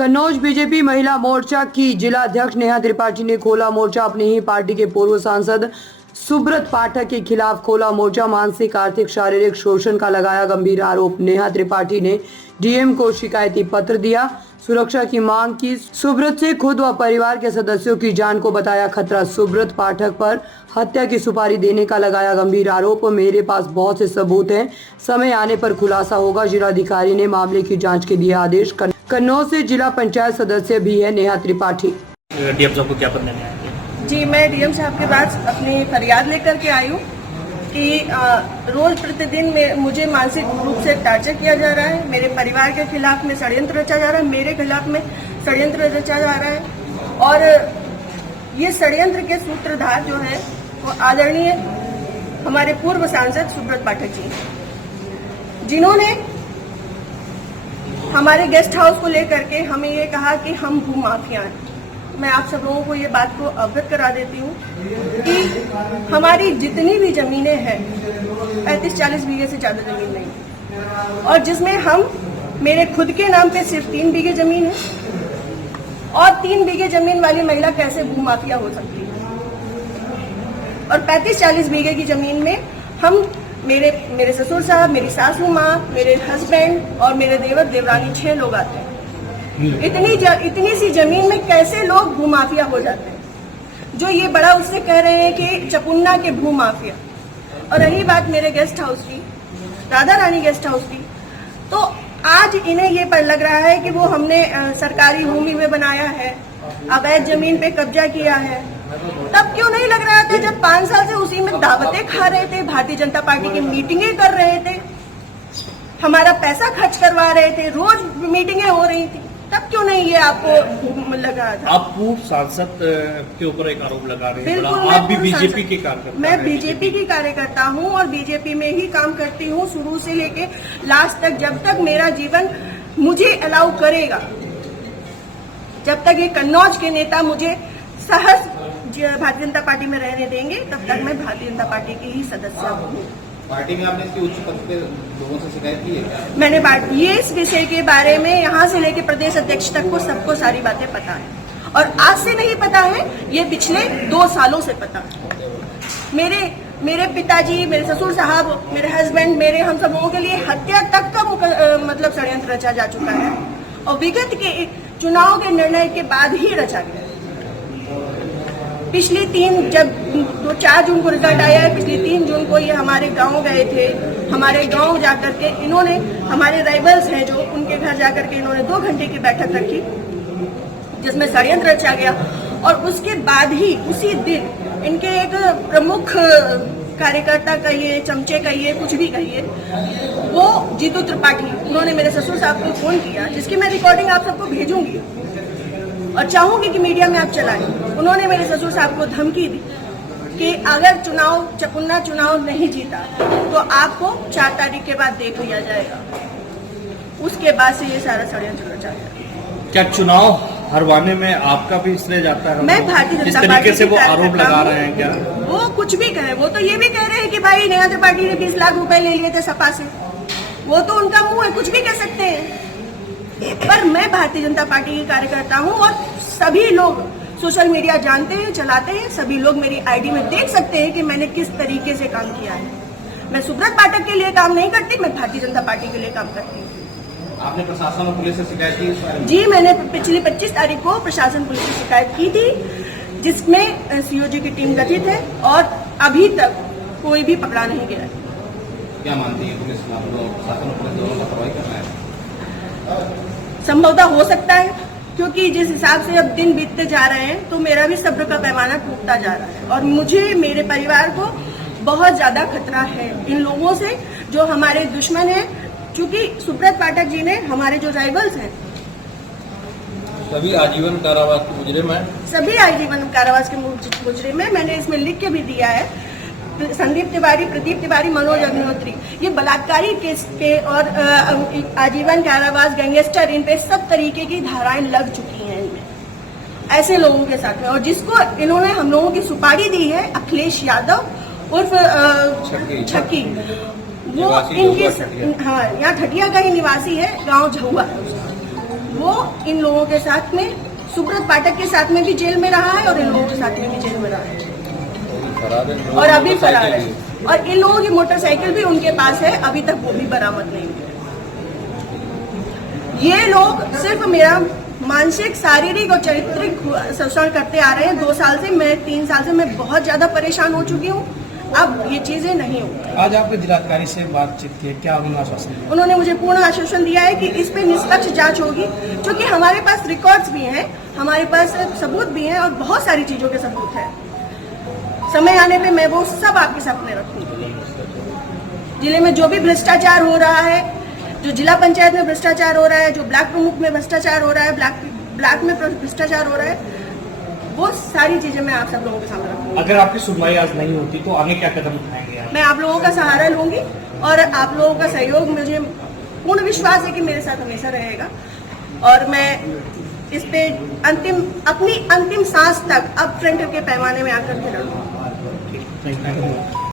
Kannauj BJP महिला मोर्चा की जिला अध्यक्ष नेहा त्रिपाठी ने खोला मोर्चा। अपनी ही पार्टी के पूर्व सांसद सुब्रत पाठक के खिलाफ खोला मोर्चा। मानसिक आर्थिक शारीरिक शोषण का लगाया गंभीर आरोप। नेहा त्रिपाठी ने डीएम को शिकायती पत्र दिया, सुरक्षा की मांग की। सुब्रत से खुद व परिवार के सदस्यों की जान को बताया खतरा। सुब्रत पाठक पर हत्या की सुपारी देने का लगाया गंभीर आरोप। मेरे पास बहुत से सबूत हैं, समय आने पर खुलासा होगा। जिलाधिकारी ने मामले की जांच के दिए आदेश। कन्नौज से जिला पंचायत सदस्य भी है नेहा त्रिपाठी। डीएम साहब को क्या पत्र देने आए? जी, मैं डीएम साहब के पास अपनी फरियाद लेकर के आई हूँ कि रोज प्रतिदिन मुझे मानसिक रूप से टार्चर किया जा रहा है। मेरे परिवार के खिलाफ में षड्यंत्र रचा जा रहा है, मेरे खिलाफ में षड्यंत्र रचा जा रहा है। और ये षड्यंत्र के सूत्रधार जो है वो आदरणीय हमारे पूर्व सांसद सुब्रत पाठक जी, जिन्होंने हमारे गेस्ट हाउस को लेकर के हमें ये कहा कि हम भू माफिया हैं। मैं आप सब लोगों को ये बात को अवगत करा देती हूँ कि हमारी जितनी भी जमीनें हैं 35-40 बीघे से ज्यादा जमीन नहीं, और जिसमें मेरे खुद के नाम पे सिर्फ 3 बीघे जमीन है। और 3 बीघे जमीन वाली महिला कैसे भू माफिया हो सकती है? और 35-40 बीघे की जमीन में हम मेरे ससुर साहब, मेरी सासू माँ, मेरे हस्बैंड और मेरे देवर देवरानी 6 लोग आते हैं। इतनी सी जमीन में कैसे लोग भू माफिया हो जाते हैं? जो ये बड़ा उससे कह रहे हैं कि चपुन्ना के भू माफिया। और रही बात मेरे गेस्ट हाउस की, राधा रानी गेस्ट हाउस की, तो आज इन्हें ये पर लग रहा है कि वो हमने सरकारी भूमि में बनाया है, अवैध जमीन पे कब्जा किया है। तब क्यों नहीं लग रहा था जब 5 साल से उसी में दावतें खा रहे थे, भारतीय जनता पार्टी की मीटिंगें कर रहे थे, हमारा पैसा खर्च करवा रहे थे, रोज मीटिंगें हो रही थी, तब क्यों नहीं ये आपको लगा था? आप पूर्व सांसद के ऊपर एक आरोप लगा रहे हैं। बिल्कुल, आप भी बीजेपी के कार्यकर्ता? मैं बीजेपी की कार्यकर्ता हूँ और बीजेपी में ही काम करती हूँ शुरू से लेके लास्ट तक। जब तक मेरा जीवन मुझे अलाउ करेगा, जब तक ये कन्नौज के नेता मुझे सहज भारतीय जनता पार्टी में रहने देंगे, तब तक मैं भारतीय जनता पार्टी की ही सदस्य हूँ। पार्टी में आपने इसकी उच्च पद पे लोगों से शिकायत की है क्या? मैंने ये इस विषय के बारे में यहाँ से लेके प्रदेश अध्यक्ष तक को सबको सारी बातें पता है। और आज से नहीं पता है, ये पिछले 2 सालों से पता है। मेरे पिताजी, मेरे ससुर साहब, मेरे हस्बैंड, मेरे हम सब लोगों के लिए हत्या तक का मतलब षड्यंत्र रचा जा चुका है। और विगत के चुनाव के निर्णय के बाद ही रचा गया। पिछली 4 जून को रिजल्ट आया है, पिछली 3 जून को ये हमारे गांव गए थे। हमारे गांव जाकर के इन्होंने, हमारे राइवल्स हैं जो, उनके घर जाकर के इन्होंने 2 घंटे की बैठक रखी जिसमें षड्यंत्र रचा गया। और उसके बाद ही उसी दिन इनके एक प्रमुख कार्यकर्ता कहिए, चमचे कहिए, कुछ भी कहिए, वो जीतू त्रिपाठी, उन्होंने मेरे ससुर साहब को फोन किया, जिसकी मैं रिकॉर्डिंग आप सबको भेजूंगी और चाहूंगी कि मीडिया में आप चलाएं। उन्होंने मेरे ससुर साहब को धमकी दी कि अगर चपुन्ना चुनाव नहीं जीता तो आपको 4 तारीख के बाद देख लिया जाएगा। उसके बाद से ये सारा षड्यंत्र रचा गया। क्या चुनाव हरवाने में आपका भी श्रेय जाता है? मैं भारतीय जनता पार्टी, इस तरीके से वो आरोप लगा रहे हैं क्या? वो कुछ भी कहे, वो तो ये भी कह रहे हैं कि भाई नेहा त्रिपाठी ने 20 लाख रुपए ले लिए थे सपा से। वो तो उनका मुंह है, कुछ भी कह सकते हैं। पर मैं भारतीय जनता पार्टी की कार्यकर्ता हूँ और सभी लोग सोशल मीडिया जानते हैं, चलाते हैं। सभी लोग मेरी आईडी में देख सकते हैं कि मैंने किस तरीके से काम किया है। मैं सुब्रत पाठक के लिए काम नहीं करती, मैं भारतीय जनता पार्टी के लिए काम करती हूँ। आपने प्रशासन और पुलिस से शिकायत की इस बारे में? जी, मैंने पिछली 25 तारीख को प्रशासन पुलिस से शिकायत की थी, जिसमें सीओजी की टीम गठित है और अभी तक कोई भी पकड़ा नहीं गया। क्या मानती है पुलिस, प्रशासन और पुलिस दोनों लापरवाही कर रहा है? संभवतः हो सकता है, क्योंकि जिस हिसाब से अब दिन बीतते जा रहे हैं तो मेरा भी सब्र का पैमाना टूटता जा रहा है। और मुझे, मेरे परिवार को बहुत ज्यादा खतरा है इन लोगों से जो हमारे दुश्मन हैं। क्योंकि सुब्रत पाठक जी ने, हमारे जो राइवल्स हैं, सभी आजीवन कारावास के मुजरिम हैं। सभी आजीवन कारावास के मुजरिम हैं। मैंने इसमें लिख के भी दिया है, संदीप तिवारी, प्रदीप तिवारी, मनोज अग्निहोत्री, ये बलात्कारी केस पे और आजीवन कारावास, गैंगस्टर, इन पे सब तरीके की धाराएं लग चुकी हैं इनमें, ऐसे लोगों के साथ में। और जिसको इन्होंने हम लोगों की सुपारी दी है, अखिलेश यादव उर्फ छक्की, वो इनके, हाँ, यहाँ ठटिया का ही निवासी है, गांव झहुआ। वो इन लोगों के साथ में, सुब्रत पाठक के साथ में भी जेल में रहा है और इन लोगों के साथ में भी जेल में रहा है और अभी फरार है। और इन लोगों की मोटरसाइकिल भी उनके पास है, अभी तक वो भी बरामद नहीं हुई। ये लोग सिर्फ मेरा मानसिक, शारीरिक और चारित्रिक शोषण करते आ रहे हैं 2 साल से। मैं 3 साल से मैं बहुत ज्यादा परेशान हो चुकी हूँ। अब ये चीजें नहीं होंगी। आज आपने जिलाधिकारी से बातचीत की, क्या उन्होंने आश्वासन दिया? उन्होंने मुझे पूर्ण आश्वासन दिया है कि इस पे निष्पक्ष जांच होगी, क्योंकि हमारे पास रिकॉर्ड्स भी हैं, हमारे पास सबूत भी हैं और बहुत सारी चीजों के सबूत हैं। समय आने पे मैं वो सब आपके सामने रखूंगी। जिले में जो भी भ्रष्टाचार हो रहा है, जो जिला पंचायत में भ्रष्टाचार हो रहा है, जो ब्लॉक प्रमुख में भ्रष्टाचार हो रहा है, ब्लॉक में भ्रष्टाचार हो रहा है, वो सारी चीजें मैं आप सब लोगों के सामने रखूंगी। अगर आपकी सुनवाई आज नहीं होती तो आगे क्या कदम उठाएंगे आप? मैं आप लोगों का सहारा लूंगी और आप लोगों का सहयोग, मुझे पूर्ण विश्वास है कि मेरे साथ हमेशा रहेगा। और मैं इस पे अपनी अंतिम सांस तक अब फ्रंट के पैमाने में आकर के लड़ूंगी। Thank you.